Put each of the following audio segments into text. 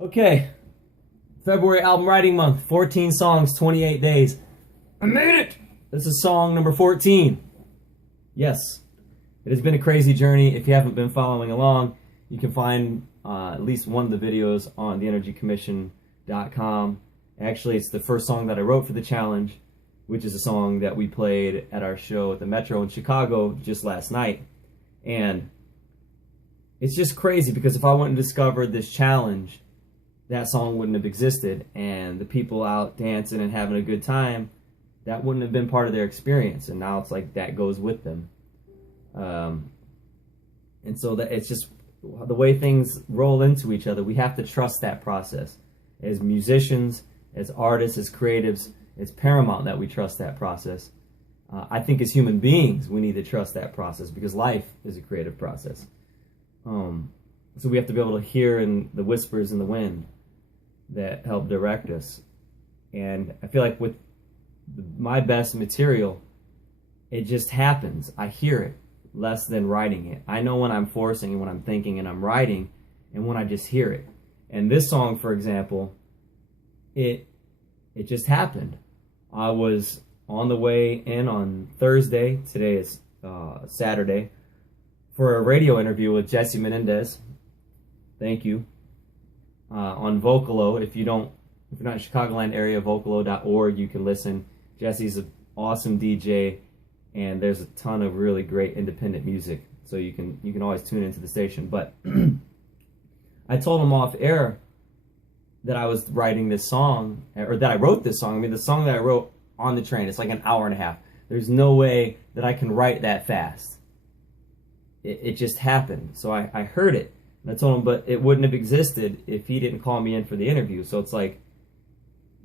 Okay, February album writing month, 14 songs, 28 days. I made it! This is song number 14. Yes, it has been a crazy journey. If you haven't been following along, you can find at least one of the videos on theenergycommission.com. Actually, it's the first song that I wrote for the challenge, which is a song that we played at our show at the Metro in Chicago just last night. And it's just crazy because if I wouldn't have discovered this challenge, that song wouldn't have existed, and the people out dancing and having a good time, that wouldn't have been part of their experience. And now it's like that goes with them. And so that it's just the way things roll into each other. We have to trust that process. As musicians, as artists, as creatives, it's paramount that we trust that process. I think as human beings, we need to trust that process because life is a creative process. So we have to be able to hear in the whispers in the wind that help direct us. And I feel like with my best material, it just happens. I hear it less than writing it. I know when I'm forcing and when I'm thinking and I'm writing and when I just hear it. And this song, for example, it just happened. I was on the way in on Thursday, today is Saturday, for a radio interview with Jesse Menendez. Thank you. On Vocalo. If you're not in Chicagoland area, vocalo.org, you can listen. Jesse's an awesome DJ, and there's a ton of really great independent music, so you can always tune into the station. But I told him off air that I was writing this song, or that I wrote this song. I mean, the song that I wrote on the train, it's like an hour and a half. There's no way that I can write that fast. It just happened. So I heard it. And I told him, but it wouldn't have existed if he didn't call me in for the interview. So it's like,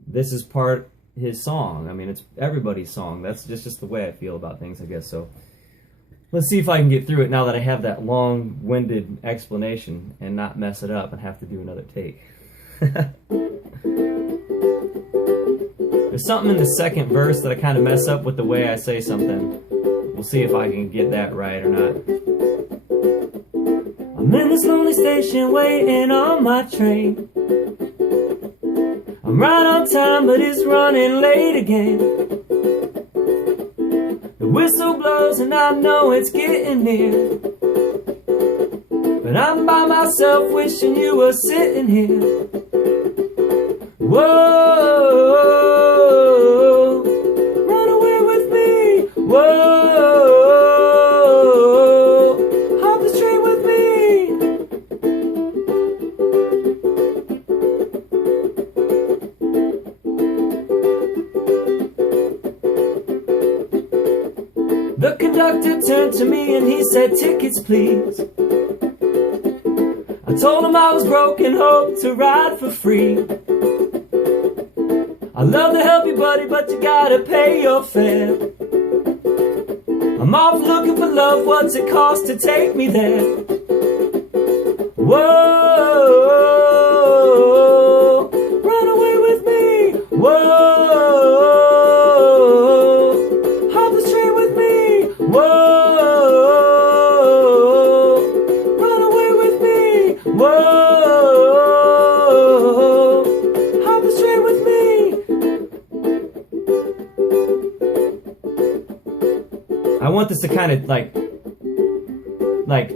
this is part his song. I mean, it's everybody's song. That's just the way I feel about things, I guess. So let's see if I can get through it now that I have that long-winded explanation and not mess it up and have to do another take. There's something in the second verse that I kind of mess up with the way I say something. We'll see if I can get that right or not. I'm in this lonely station waiting on my train. I'm right on time, but it's running late again. The whistle blows and I know it's getting near, but I'm by myself wishing you were sitting here. Whoa, run away with me. Whoa, hop the train with me. The conductor turned to me and he said, "Tickets, please." I told him I was broke and hoped to ride for free. I'd love to help you, buddy, but you gotta pay your fare. I'm off looking for love, what's it cost to take me there? Whoa, run away with me. Whoa, hop the train with me. Whoa, run away with me. Whoa, hop the train with me. I want this to kind of like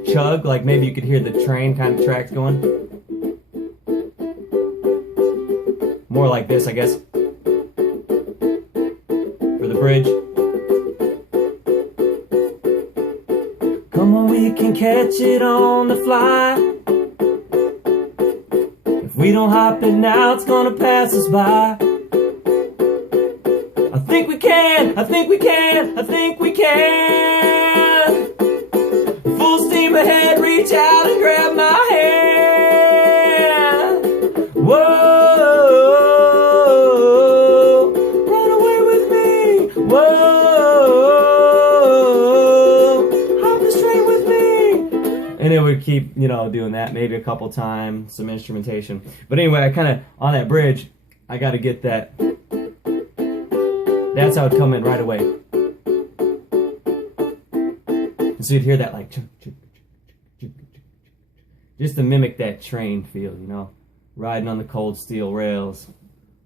chug, like maybe you could hear the train kind of tracks going. More like this, I guess, for the bridge. Come on, we can catch it on the fly. If we don't hop it now, it's gonna pass us by. I think we can, I think we can, I think we can. Full steam ahead, reach out and grab my hand. Whoa, run away with me. Whoa, hop this train with me. And it would keep, doing that maybe a couple times, some instrumentation. But anyway, I kind of, on that bridge, I got to get that. That's how it'd come in right away. And so you'd hear that like, just to mimic that train feel, riding on the cold steel rails,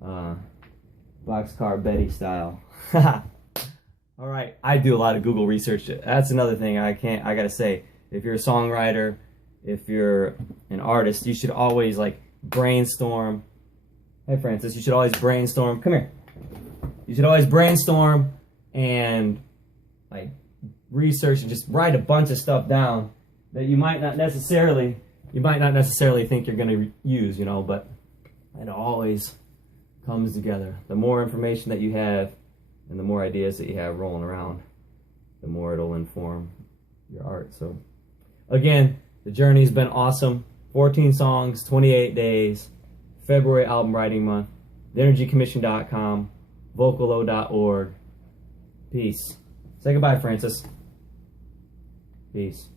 boxcar Betty style. All right, I do a lot of Google research. That's another thing I gotta say. If you're a songwriter, if you're an artist, you should always like brainstorm. Hey Francis, you should always brainstorm. Come here. You should always brainstorm and like research and just write a bunch of stuff down that you might not necessarily think you're gonna use, you know, but it always comes together. The more information that you have and the more ideas that you have rolling around, the more it'll inform your art. So again, the journey's been awesome. 14 songs, 28 days, February album writing month, theenergycommission.com, vocalo.org. Peace. Say goodbye, Francis. Peace.